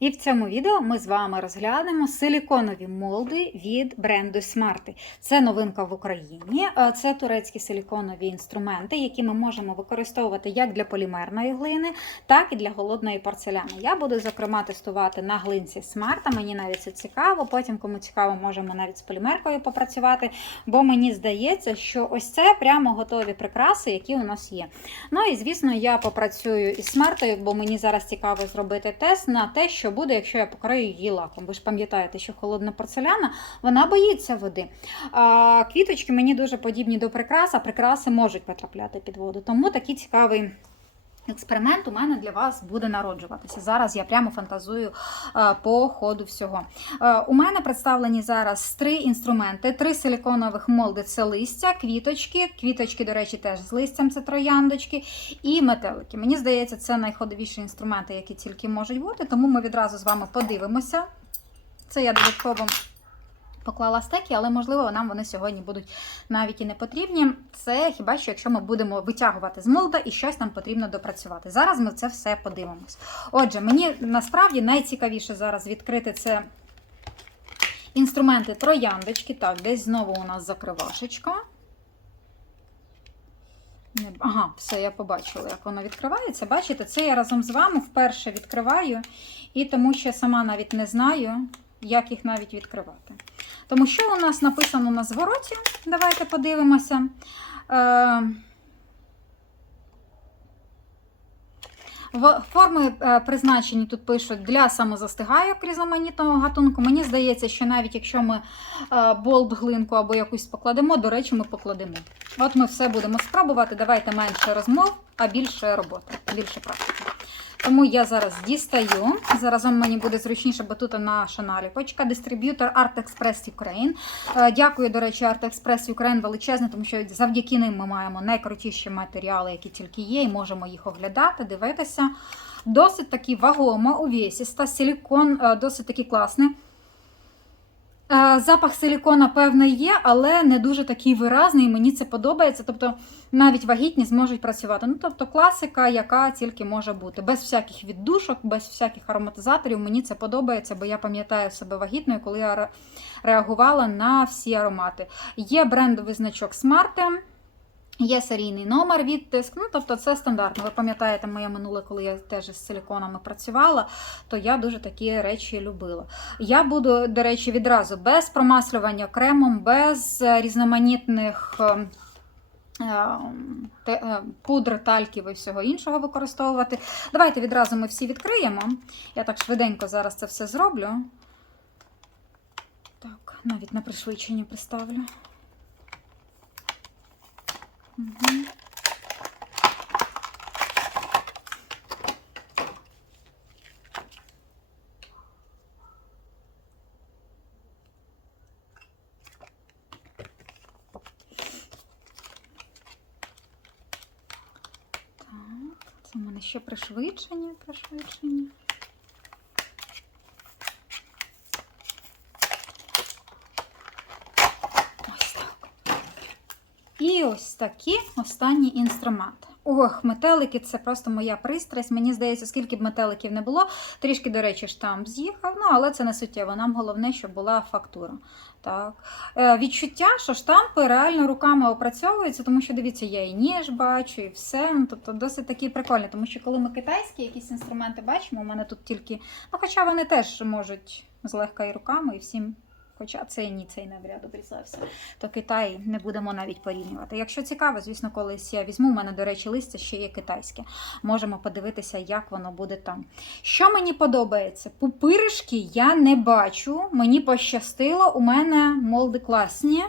І в цьому відео ми з вами розглянемо силіконові молди від бренду Smarty. Це новинка в Україні. Е, Це турецькі силіконові інструменти, які ми можемо використовувати як для полімерної глини, так і для голодної порцеляни. Я буду, зокрема, тестувати на глинці Smarta. Мені навіть це цікаво. Потім, кому цікаво, можемо навіть з полімеркою попрацювати, бо мені здається, що ось це прямо готові прикраси, які у нас є. Ну і звісно, я попрацюю із смартою, бо мені зараз цікаво зробити тест на те, що буде, якщо я покрию її лаком. Ви ж пам'ятаєте, що холодна порцеляна вона боїться води. А квіточки мені дуже подібні до прикрас, а прикраси можуть потрапляти під воду. Тому такий цікавий. Експеримент у мене для вас буде народжуватися. Зараз я прямо фантазую е, по ходу всього. Е, у мене представлені зараз три інструменти: три силіконових молди це листя, квіточки. Квіточки, до речі, теж з листям це трояндочки, і метелики. Мені здається, це найходовіші інструменти, які тільки можуть бути. Тому ми відразу з вами подивимося. Це я додатково поклала стеки, але можливо нам вони сьогодні будуть навіть і не потрібні. Це хіба що якщо ми будемо витягувати з молда і щось нам потрібно допрацювати. Зараз ми це все подивимось. Отже, мені насправді найцікавіше зараз відкрити це інструменти трояндочки. Так, десь знову у нас закривашечка. Ага, все, я побачила, як воно відкривається. Бачите, це я разом з вами вперше відкриваю, і тому що сама навіть не знаю, як їх навіть відкривати. Тому що у нас написано на звороті, давайте подивимося. Е, Форми е, призначені тут пишуть для самозастигайок різноманітного гатунку. Мені здається, що навіть якщо ми е, болт, глинку або якусь покладемо, до речі, ми покладемо. От ми все будемо спробувати. Давайте менше розмов, а більше роботи, більше практики. Тому я зараз дістаю. Заразом мені буде зручніше, бо тут наша наліпочка. Дистриб'ютор Art Express Ukraine. Е, Дякую, до речі, Art Express Ukraine величезне, тому що завдяки ним ми маємо найкрутіші матеріали, які тільки є, і можемо їх оглядати, дивитися. Досить таки вагома, увесіста, силікон е, досить таки класний. Е, Запах силікона, певний, є, але не дуже такий виразний. Мені це подобається. Тобто навіть вагітні зможуть працювати. Ну, тобто класика, яка тільки може бути. Без всяких віддушок, без всяких ароматизаторів. Мені це подобається, бо я пам'ятаю себе вагітною, коли я реагувала на всі аромати. Є брендовий значок Smarte. Є серійний номер відтиск, ну тобто це стандартно. Ви пам'ятаєте моє минуле, коли я теж із силіконами працювала, то я дуже такі речі любила. Я буду, до речі, відразу без промаслювання кремом, без е, різноманітних е, е, пудр, тальків і всього іншого використовувати. Давайте відразу ми всі відкриємо. Я так швиденько зараз це все зроблю. Так, навіть на пришвидшення приставлю. Мгм. Так, це в мене ще пришвидшення, пришвидшення. Ось так. І ось такі останні інструменти. Ох, метелики це просто моя пристрасть. Мені здається, скільки б метеликів не було, трішки, до речі, штамп з'їхав, ну але це не суттєво. Нам головне, щоб була фактура. Так. Е, відчуття, що штампи реально руками опрацьовуються, тому що дивіться, я і ніж бачу, і все. Ну, тобто досить такі прикольні, тому що коли ми китайські якісь інструменти бачимо, у мене тут тільки, ну хоча вони теж можуть злегка і руками, і всім. Хоча це ні, цей навряд обрізався то Китай не будемо навіть порівнювати. Якщо цікаво, звісно, колись я візьму. У мене, до речі, листя ще є китайське. Можемо подивитися, як воно буде там. Що мені подобається? Пупиришки я не бачу. Мені пощастило, у мене молди класні.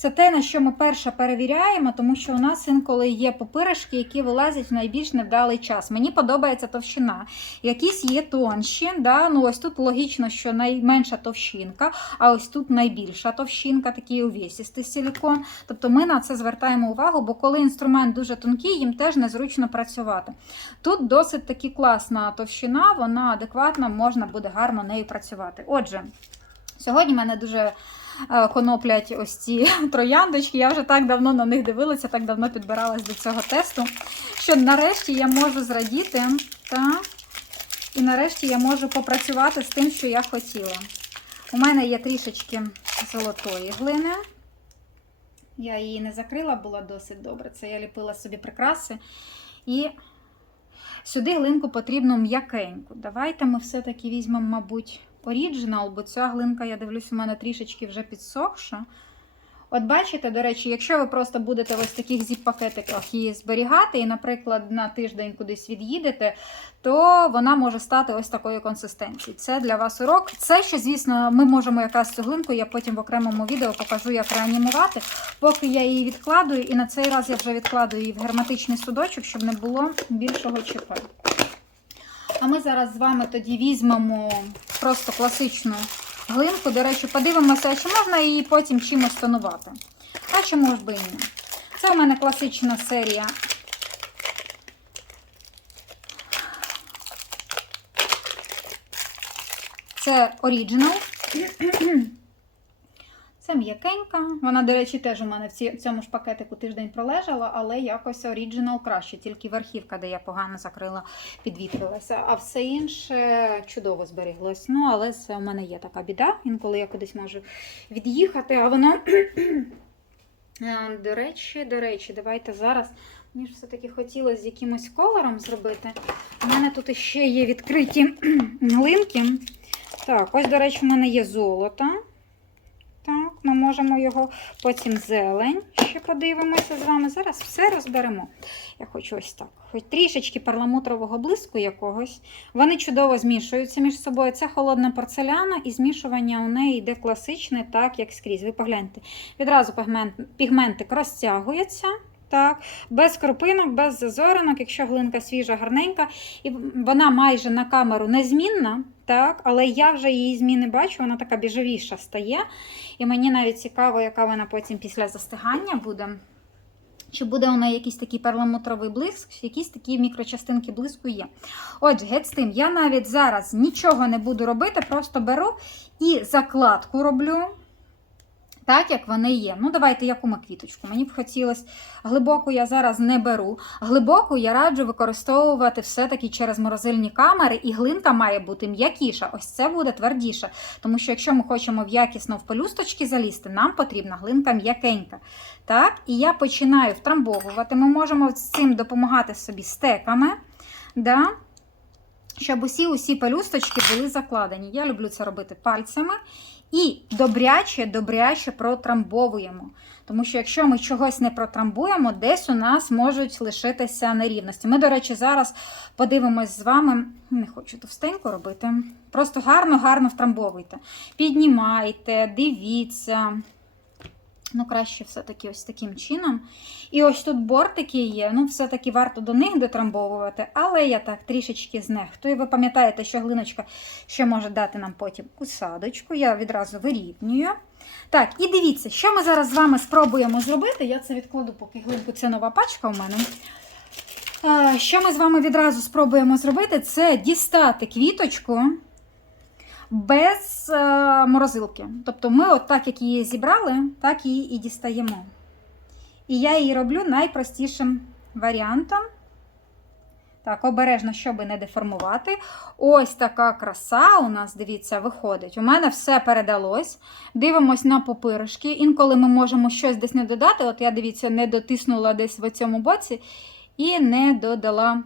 Це те, на що ми перше перевіряємо, тому що у нас інколи є пупиришки, які вилазять в найбільш невдалий час. Мені подобається товщина. Якісь є тонші. Да? Ну, ось тут логічно, що найменша товщинка, а ось тут найбільша товщинка, такий увесістий силікон. Тобто ми на це звертаємо увагу, бо коли інструмент дуже тонкий, їм теж незручно працювати. Тут досить таки класна товщина, вона адекватна, можна буде гарно нею працювати. Отже, сьогодні в мене дуже коноплять ось ці трояндочки. Я вже так давно на них дивилася, так давно підбиралась до цього тесту, що нарешті я можу зрадіти та І нарешті я можу попрацювати з тим, що я хотіла. У мене є трішечки золотої глини. Я її не закрила, була досить добре. Це я ліпила собі прикраси. І сюди глинку потрібно м'якеньку. Давайте ми все-таки візьмемо, мабуть, оріджинал, бо ця глинка, я дивлюсь, у мене трішечки вже підсохша. От бачите, до речі, якщо ви просто будете в ось таких зіп-пакетиках її зберігати, і, наприклад, на тиждень кудись від'їдете, то вона може стати ось такої консистенції. Це для вас урок. Це ще, звісно, ми можемо якраз цю глинку, я потім в окремому відео покажу, як реанімувати. Поки я її відкладую, і на цей раз я вже відкладую її в герметичний судочок, щоб не було більшого ЧП. А ми зараз з вами тоді візьмемо просто класичну глинку. До речі, подивимося, чи можна її потім чимось тонувати. А чому ж би і ні? Це у мене класична серія. Це оріджинал. Це м'якенька. Вона, до речі, теж у мене в цьому ж пакетику тиждень пролежала, але якось оріджинал краще, тільки верхівка, де я погано закрила, підвітрилася. А все інше чудово зберіглось. Ну, але це у мене є така біда. Інколи я кудись можу від'їхати, а воно. До речі, до речі, давайте зараз. Мені ж все-таки хотілося з якимось колором зробити. У мене тут ще є відкриті глинки. Так, ось, до речі, у мене є золото. Можемо його потім зелень. Ще подивимося з вами. Зараз все розберемо. Я хочу ось так. Хоч трішечки перламутрового блиску якогось. Вони чудово змішуються між собою. Це холодна порцеляна, і змішування у неї йде класичне, так як скрізь. Ви погляньте. Відразу пігмент, пігментик розтягується. Так, без кропинок, без зазоринок, якщо глинка свіжа, гарненька, і вона майже на камеру незмінна, так, але я вже її зміни бачу, вона така біжевіша стає. І мені навіть цікаво, яка вона потім після застигання буде. Чи буде неї якийсь такий перламутровий блиск, чи якісь такі мікрочастинки блиску є. Отже, геть з тим, я навіть зараз нічого не буду робити, просто беру і закладку роблю. Так, як вони є. Ну, давайте яку ми квіточку. Мені б хотілося глибоку я зараз не беру. Глибоку я раджу використовувати все-таки через морозильні камери, і глинка має бути м'якіша. Ось це буде твердіше. Тому що якщо ми хочемо в якісно в пелюсточки залізти, нам потрібна глинка м'якенька. Так, і я починаю втрамбовувати. Ми можемо з цим допомагати собі стеками. Да? Щоб усі усі пелюсточки були закладені. Я люблю це робити пальцями. І добряче, добряче протрамбовуємо. Тому що якщо ми чогось не протрамбуємо, десь у нас можуть лишитися нерівності. Ми, до речі, зараз подивимось з вами, не хочу товстенько робити. Просто гарно-гарно втрамбовуйте. Піднімайте, дивіться. Ну, краще все-таки ось таким чином. І ось тут бортики є, ну, все-таки варто до них дотрамбовувати, але я так трішечки знехтую. Ви пам'ятаєте, що глиночка ще може дати нам потім усадочку. Я відразу вирівнюю. Так, і дивіться, що ми зараз з вами спробуємо зробити. Я це відкладу, поки глинку це нова пачка у мене. Що ми з вами відразу спробуємо зробити, це дістати квіточку без е, морозилки. Тобто ми, от так як її зібрали, так її і дістаємо. І я її роблю найпростішим варіантом. Так, обережно, щоб не деформувати. Ось така краса у нас, дивіться, виходить. У мене все передалось. Дивимось на попиришки. Інколи ми можемо щось десь не додати. От я, дивіться, не дотиснула десь в цьому боці і не додала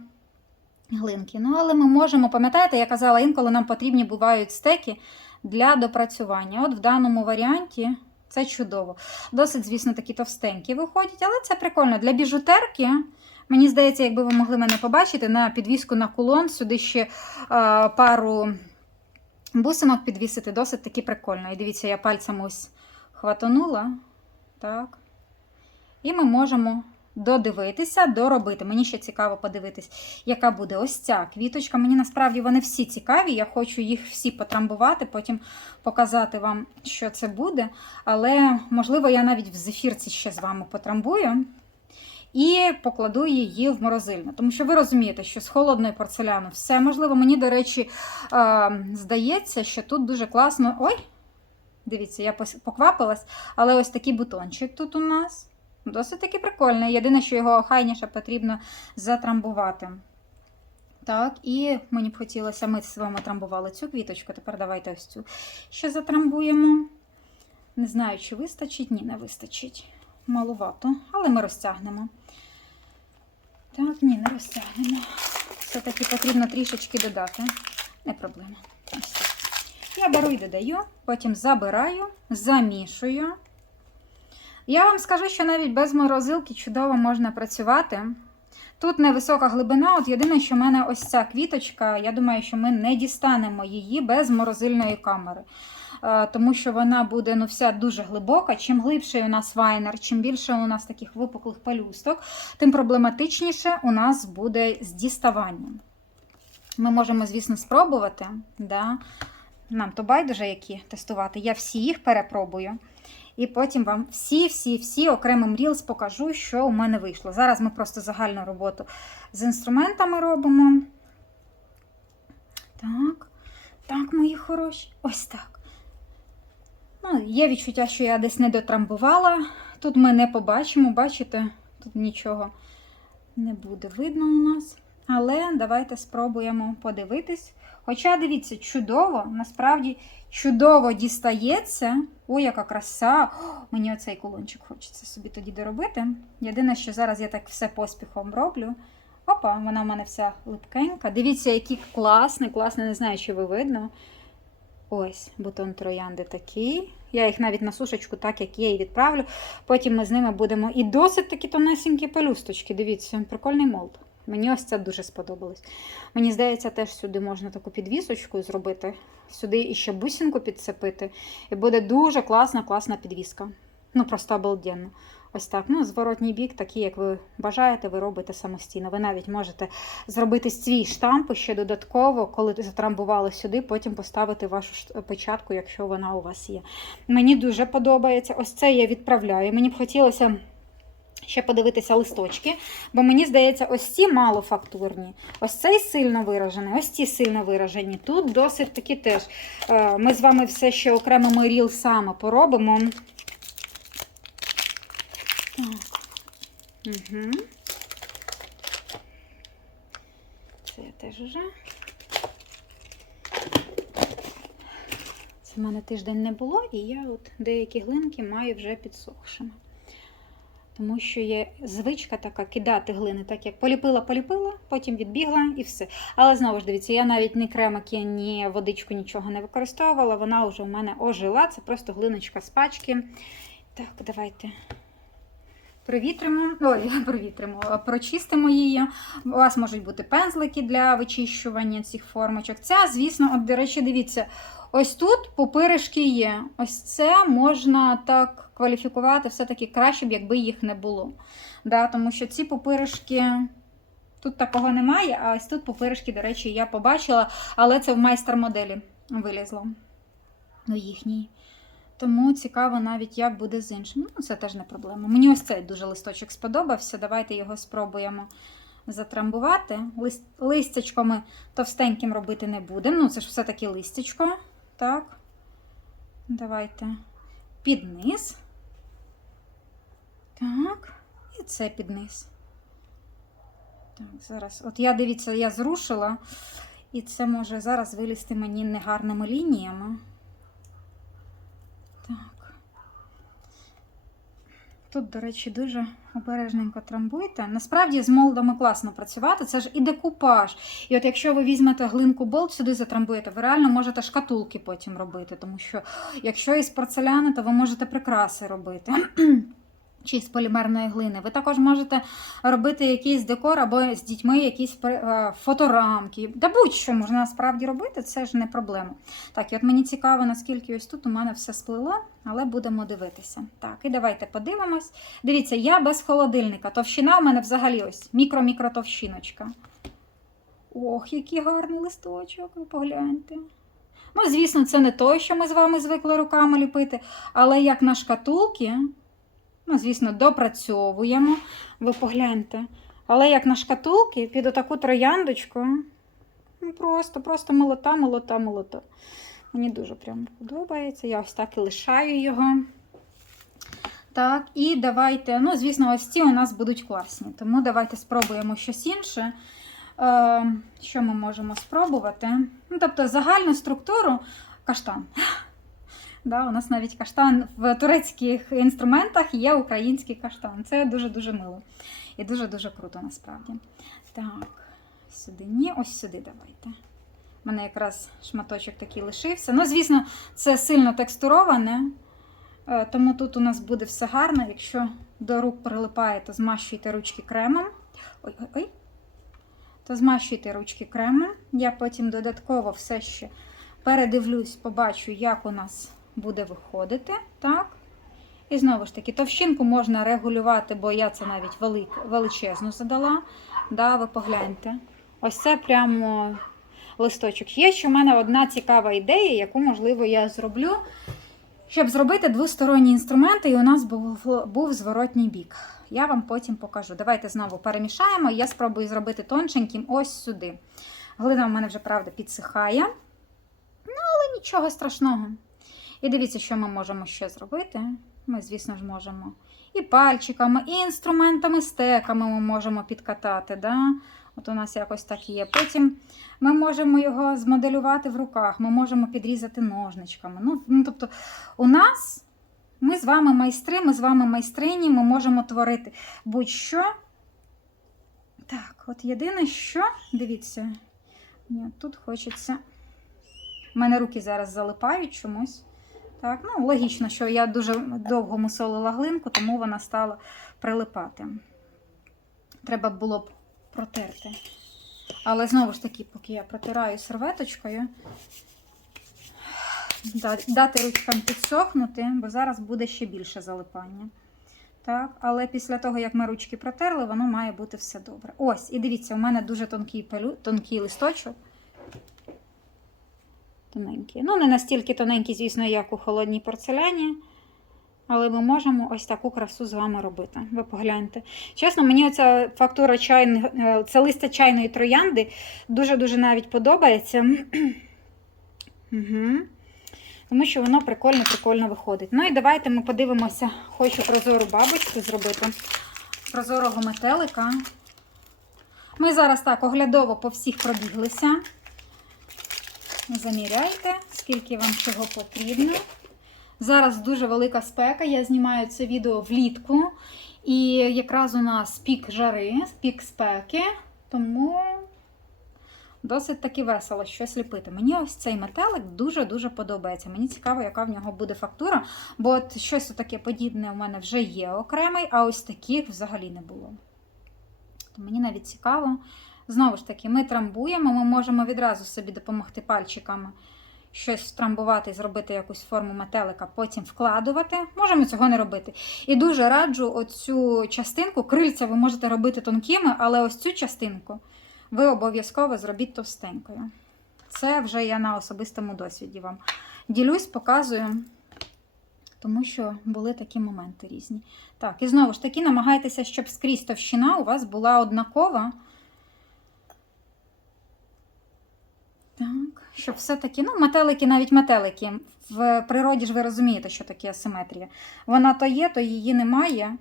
глинки. Ну, але ми можемо, пам'ятаєте, я казала, інколи нам потрібні бувають стеки для допрацювання. От в даному варіанті це чудово. Досить, звісно, такі товстенькі виходять, але це прикольно. Для біжутерки, мені здається, якби ви могли мене побачити, на підвіску на кулон, сюди ще е, пару бусинок підвісити, досить таки прикольно. І дивіться, я пальцем ось хватанула. Так. І ми можемо додивитися, доробити. Мені ще цікаво подивитись, яка буде ось ця квіточка. Мені насправді вони всі цікаві. Я хочу їх всі потрамбувати, потім показати вам, що це буде. Але, можливо, я навіть в зефірці ще з вами потрамбую. І покладу її в морозильну. Тому що ви розумієте, що з холодної порцеляни все можливо. Мені, до речі, е, здається, що тут дуже класно. Ой! Дивіться, я поквапилась, але ось такий бутончик тут у нас. Досить таки прикольний. Єдине, що його охайніше потрібно затрамбувати. Так, і мені б хотілося, ми з вами трамбували цю квіточку. Тепер давайте ось цю ще затрамбуємо. Не знаю, чи вистачить. Ні, не вистачить. Малувато, але ми розтягнемо. Так, ні, не розтягнемо. Все-таки потрібно трішечки додати. Не проблема. Я беру і додаю, потім забираю, замішую. Я вам скажу, що навіть без морозилки чудово можна працювати. Тут невисока глибина, от єдине, що в мене ось ця квіточка, я думаю, що ми не дістанемо її без морозильної камери. Е, Тому що вона буде ну, вся дуже глибока. Чим глибший у нас вайнер, чим більше у нас таких випуклих пелюсток, тим проблематичніше у нас буде з діставанням. Ми можемо, звісно, спробувати. Да? Нам то байдуже, які тестувати. Я всі їх перепробую. І потім вам всі-всі-всі окремим Reels покажу, що у мене вийшло. Зараз ми просто загальну роботу з інструментами робимо. Так, так, мої хороші, ось так. Ну, є відчуття, що я десь не дотрамбувала. Тут ми не побачимо, бачите, тут нічого не буде видно у нас. Але давайте спробуємо подивитись. Хоча, дивіться, чудово, насправді чудово дістається. Ой, яка краса! О, мені оцей кулончик хочеться собі тоді доробити. Єдине, що зараз я так все поспіхом роблю. Опа, вона в мене вся липкенька. Дивіться, який класний, класний, не знаю, чи ви видно. Ось, бутон троянди такий. Я їх навіть на сушечку, так як є, і відправлю. Потім ми з ними будемо. І досить такі тонесенькі пелюсточки. Дивіться, прикольний молд. Мені ось це дуже сподобалось. Мені здається, теж сюди можна таку підвісочку зробити, сюди іще бусинку підцепити. І буде дуже класна, класна підвіска. Ну, просто обалденно. Ось так. Ну, зворотній бік, такий, як ви бажаєте, ви робите самостійно. Ви навіть можете зробити свій штамп ще додатково, коли затрамбували сюди, потім поставити вашу печатку, якщо вона у вас є. Мені дуже подобається. Ось це я відправляю. Мені б хотілося ще подивитися листочки, бо мені здається, ось ці малофактурні, ось цей сильно виражений, ось ці сильно виражені. Тут досить таки теж. Е, Ми з вами все ще окремими рілсами поробимо. Так. Угу. Це я теж уже. Це в мене тиждень не було, і я от деякі глинки маю вже підсохшими. Тому що є звичка така кидати глини, так як поліпила, поліпила, потім відбігла і все. Але знову ж дивіться, я навіть ні кремики, ні водичку, нічого не використовувала. Вона вже у мене ожила. Це просто глиночка з пачки. Так, давайте провітримо, ой, провітримо, прочистимо її. У вас можуть бути пензлики для вичищування цих формочок. Ця, звісно, от, до речі, дивіться, ось тут пупиришки є. Ось це можна так кваліфікувати все-таки краще б, якби їх не було. Да, тому що ці пупиришки. Тут такого немає, а ось тут пупиришки, до речі, я побачила, але це в майстер-моделі вилізло. Ну, їхній. Тому цікаво навіть, як буде з іншим. Ну, це теж не проблема. Мені ось цей дуже листочок сподобався. Давайте його спробуємо затрамбувати. Лист, листячко ми товстеньким робити не будемо. Ну, це ж все-таки листячко. Так. Давайте під низ. Так. І це під низ. Так, зараз. От я дивіться, я зрушила, і це може зараз вилізти мені негарними лініями. Так. Тут, до речі, дуже обережненько трамбуйте. Насправді з молдами класно працювати, це ж і декупаж. І от якщо ви візьмете глинку болт, сюди затрамбуєте, ви реально можете шкатулки потім робити. Тому що якщо із порцеляни, то ви можете прикраси робити. Чи з полімерної глини. Ви також можете робити якийсь декор або з дітьми якісь е, фоторамки. Да будь-що можна насправді робити, це ж не проблема. Так, і от мені цікаво, наскільки ось тут у мене все сплило, але будемо дивитися. Так, і давайте подивимось. Дивіться, я без холодильника. Товщина у мене взагалі ось мікро-мікротовщиночка. Ох, який гарний листочок, ви погляньте. Ну, звісно, це не той, що ми з вами звикли руками ліпити, але як на шкатулки, ну, звісно, допрацьовуємо. Ви погляньте. Але як на шкатулки, під отаку трояндочку, ну, просто, просто молота, молота, молота. Мені дуже прям подобається. Я ось так і лишаю його. Так, і давайте, ну, звісно, ось ці у нас будуть класні. Тому давайте спробуємо щось інше. Е, що ми можемо спробувати? Ну, тобто загальну структуру каштан. Да, у нас навіть каштан в турецьких інструментах є український каштан. Це дуже-дуже мило. І дуже-дуже круто насправді. Так, сюди ні, ось сюди давайте. У мене якраз шматочок такий лишився. Ну, звісно, це сильно текстуроване, е, тому тут у нас буде все гарно. Якщо до рук прилипає, то змащуйте ручки кремом. Ой-ой-ой. То змащуйте ручки кремом. Я потім додатково все ще передивлюсь, побачу, як у нас буде виходити. Так. І знову ж таки, товщинку можна регулювати, бо я це навіть велик, величезну задала. Да, ви погляньте. Ось це прямо листочок. Є ще в мене одна цікава ідея, яку, можливо, я зроблю, щоб зробити двосторонні інструменти, і у нас був, був зворотній бік. Я вам потім покажу. Давайте знову перемішаємо. Я спробую зробити тонченьким ось сюди. Глина в мене вже, правда, підсихає. Ну, але нічого страшного. І дивіться, що ми можемо ще зробити. Ми, звісно ж, можемо і пальчиками, і інструментами, стеками ми можемо підкатати. Да? От у нас якось так є. Потім ми можемо його змоделювати в руках, ми можемо підрізати ножничками. Ну, ну, тобто, у нас ми з вами майстри, ми з вами майстрині, ми можемо творити будь-що. Так, от єдине, що, дивіться, тут хочеться. У мене руки зараз залипають чомусь. Так, ну, логічно, що я дуже довго мусолила глинку, тому вона стала прилипати. Треба було б протерти. Але знову ж таки, поки я протираю серветочкою, дати ручкам підсохнути, бо зараз буде ще більше залипання. Так, але після того, як ми ручки протерли, воно має бути все добре. Ось, і дивіться, у мене дуже тонкий, пелю, тонкий листочок. Тоненький. Ну, не настільки тоненький, звісно, як у холодній порцеляні. Але ми можемо ось таку красу з вами робити. Ви погляньте. Чесно, мені оця фактура чайних, е, це листя чайної троянди дуже-дуже навіть подобається. Угу. Тому що воно прикольно-прикольно виходить. Ну і давайте ми подивимося, хочу прозору бабочку зробити. Прозорого метелика. Ми зараз так оглядово по всіх пробіглися. Заміряйте, скільки вам чого потрібно. Зараз дуже велика спека. Я знімаю це відео влітку. І якраз у нас пік жари, пік спеки, тому досить таки весело щось ліпити. Мені ось цей метелик дуже-дуже подобається. Мені цікаво, яка в нього буде фактура, бо от щось таке подібне у мене вже є окремий, а ось таких взагалі не було. То мені навіть цікаво. Знову ж таки, ми трамбуємо, ми можемо відразу собі допомогти пальчиками щось втрамбувати і зробити якусь форму метелика, потім вкладувати. Можемо цього не робити. І дуже раджу оцю частинку, крильця ви можете робити тонкими, але ось цю частинку ви обов'язково зробіть товстенькою. Це вже я на особистому досвіді вам ділюсь, показую. Тому що були такі моменти різні. Так, і знову ж таки, намагайтеся, щоб скрізь товщина у вас була однакова. Так, щоб все-таки, ну, метелики, навіть метелики. В природі ж ви розумієте, що таке асиметрія. Вона то є, то її немає.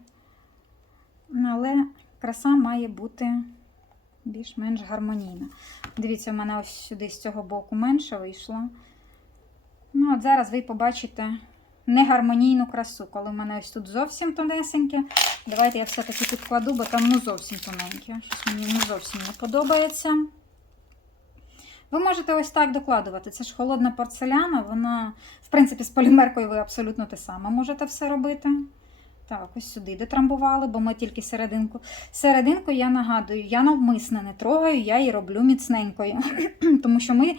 Але краса має бути більш-менш гармонійна. Дивіться, в мене ось сюди з цього боку менше вийшло. Ну, от зараз ви побачите негармонійну красу, коли в мене ось тут зовсім тонесеньке. Давайте я все-таки підкладу, бо там ну зовсім тоненьке. Щось мені не зовсім не подобається. Ви можете ось так докладувати. Це ж холодна порцеляна, вона, в принципі, з полімеркою ви абсолютно те саме можете все робити. Так, ось сюди дотрамбували, бо ми тільки серединку. Серединку я нагадую, я навмисне не трогаю, я її роблю міцненькою. Тому що ми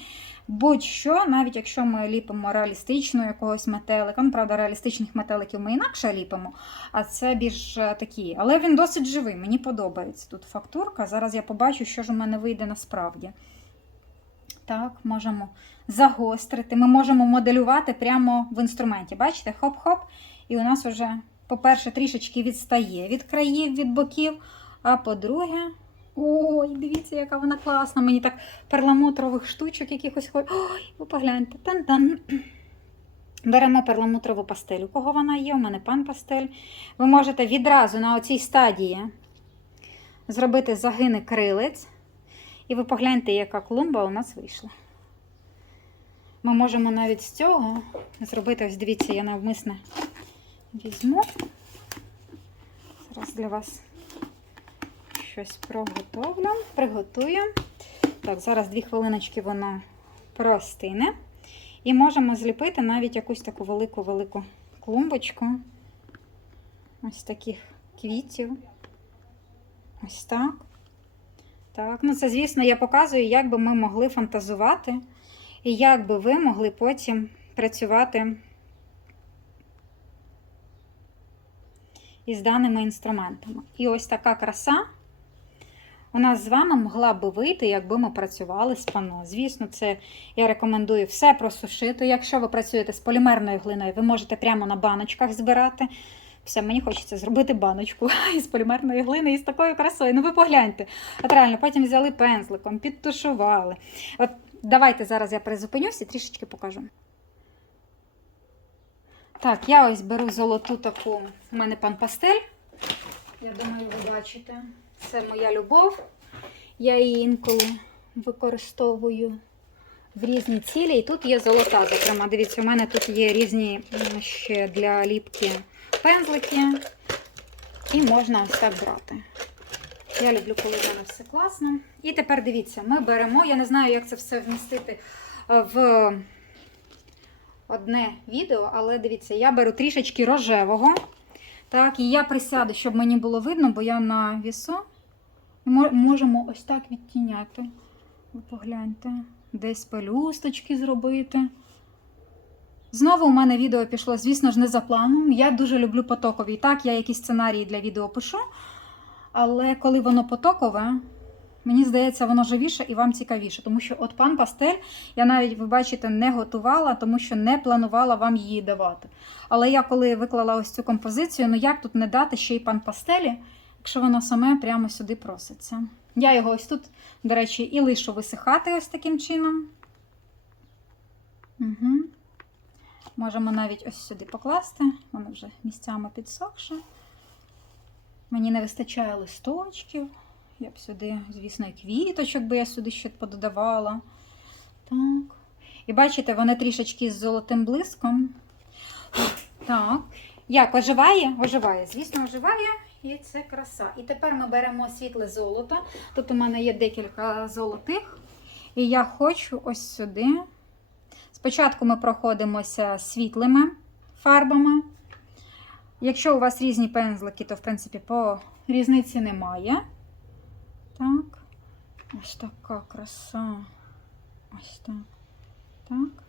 будь-що, навіть якщо ми ліпимо реалістично якогось метелика, ну, правда, реалістичних метеликів ми інакше ліпимо, а це більш е, такі. Але він досить живий, мені подобається тут фактурка. Зараз я побачу, що ж у мене вийде насправді. Так, можемо загострити. Ми можемо моделювати прямо в інструменті. Бачите, хоп-хоп, і у нас вже, по-перше, трішечки відстає від країв, від боків. А по-друге, ой, дивіться, яка вона класна. Мені так перламутрових штучок якихось. Ой, ви погляньте. Тан-тан. Беремо перламутрову пастель. У кого вона є? У мене пан пастель. Ви можете відразу на оцій стадії зробити загини крилець. І ви погляньте, яка клумба у нас вийшла. Ми можемо навіть з цього зробити, ось дивіться, я навмисне візьму. Зараз для вас щось приготовлю, приготую. Так, зараз дві хвилиночки воно простине. І можемо зліпити навіть якусь таку велику-велику клумбочку. Ось таких квітів. Ось так. Так, ну це, звісно, я показую, як би ми могли фантазувати, і як би ви могли потім працювати із даними інструментами. І ось така краса у нас з вами могла би вийти, якби ми працювали з пано. Звісно, це я рекомендую все просушити. Якщо ви працюєте з полімерною глиною, ви можете прямо на баночках збирати. Все, мені хочеться зробити баночку із полімерної глини і з такою красою. Ну ви погляньте. От реально, потім взяли пензликом, підтушували. От давайте зараз я призупинюся і трішечки покажу. Так, я ось беру золоту таку, у мене пан пастель. Я думаю, ви бачите. Це моя любов. Я її інколи використовую в різні цілі. І тут є золота, зокрема. Дивіться, у мене тут є різні ще для ліпки пензлики. І можна ось так брати. Я люблю, коли в мене все класно. І тепер дивіться, ми беремо, я не знаю, як це все вмістити е, в одне відео, але дивіться, я беру трішечки рожевого. Так, і я присяду, щоб мені було видно, бо я на вісу. І мо- можемо ось так відтіняти. Ви погляньте. Десь пелюсточки зробити. Знову у мене відео пішло, звісно ж, не за планом. Я дуже люблю потокові. Так, я якісь сценарії для відео пишу. Але коли воно потокове, мені здається, воно живіше і вам цікавіше. Тому що от пан пастель я навіть, ви бачите, не готувала, тому що не планувала вам її давати. Але я коли виклала ось цю композицію, ну як тут не дати ще й пан пастелі, якщо воно саме прямо сюди проситься. Я його ось тут, до речі, і лишу висихати ось таким чином. Угу. Можемо навіть ось сюди покласти, воно вже місцями підсохше. Мені не вистачає листочків. Я б сюди, звісно, і квіточок би я сюди ще пододавала. Так. І бачите, вони трішечки з золотим блиском. Так. Як оживає? Оживає. Звісно, оживає. І це краса. І тепер ми беремо світле золото. Тут у мене є декілька золотих. І я хочу ось сюди. Спочатку ми проходимося світлими фарбами. Якщо у вас різні пензлики, то в принципі по різниці немає. Так. Ось така краса. Ось так. Так.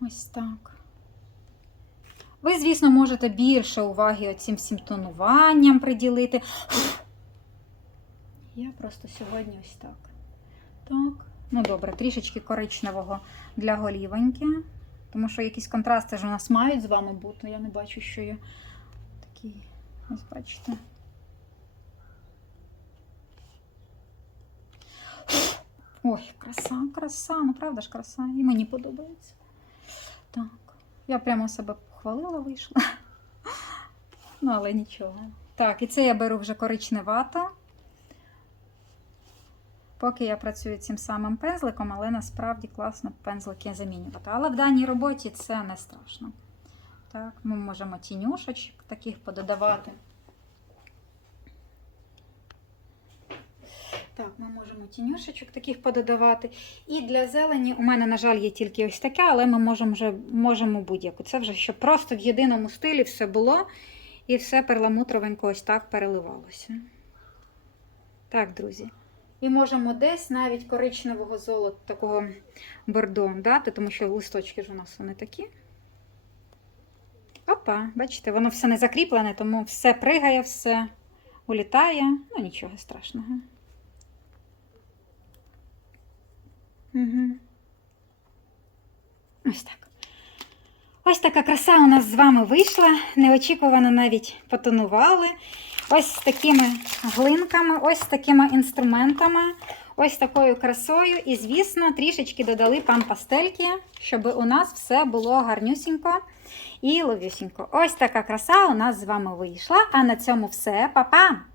Ось так. Ви, звісно, можете більше уваги оцим всім тонуванням приділити. Я просто сьогодні ось так. Так. Ну добре, трішечки коричневого для голівоньки. Тому що якісь контрасти ж у нас мають з вами бути. Я не бачу, що є такі. Ось бачите. Ой, краса, краса, ну правда ж краса. І мені подобається. Так. Я прямо себе похвалила, вийшла. Ну, але нічого. Так, і це я беру вже коричневато. Поки я працюю цим самим пензликом, але насправді класно пензлики замінювати. Але в даній роботі це не страшно. Так, ми можемо тінюшечок таких пододавати. Так, ми можемо тінюшечок таких пододавати. І для зелені у мене, на жаль, є тільки ось таке, але ми можемо можемо будь-яку. Це вже щоб просто в єдиному стилі все було і все перламутровенько ось так переливалося. Так, друзі. І можемо десь навіть коричневого золота, такого бордо дати, тому що листочки ж у нас вони такі. Опа, бачите, воно все не закріплене, тому все пригає, все улітає. Ну, нічого страшного. Угу. Ось так. Ось така краса у нас з вами вийшла. Неочікувано навіть потонували. Ось з такими глинками, ось такими інструментами, ось такою красою. І, звісно, трішечки додали пам пастельки, щоб у нас все було гарнюсінько і ловюсінько. Ось така краса у нас з вами вийшла. А на цьому все. Па-па!